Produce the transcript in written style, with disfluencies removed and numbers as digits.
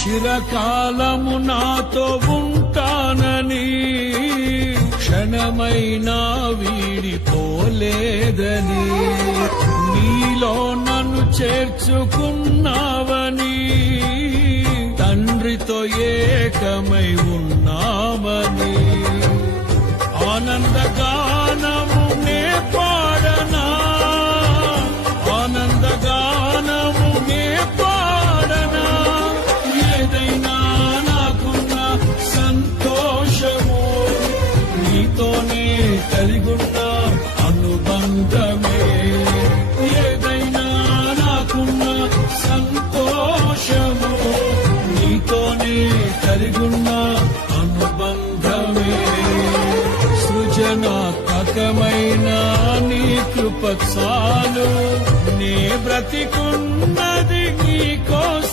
చిరకాలము నాతో ఉంటానని క్షణమైనా వీడిపోలేదని నీలో నన్ను చేర్చుకున్నావని తండ్రితో ఏకమై ఉన్నామని ఆనందగానము నే పాడనా ఆనందగానము నే పాడనా ఏదైనా నాకున్న సంతోషము నీతోనే కలిగున్న అనుబంధమే ఏదైనా నాకున్న సంతోషము నీతోనే కలిగున్న అనుబంధమే సృజనాత్మకమైన నీ కృప చాలు నే బ్రతికున్నది నీ కోసం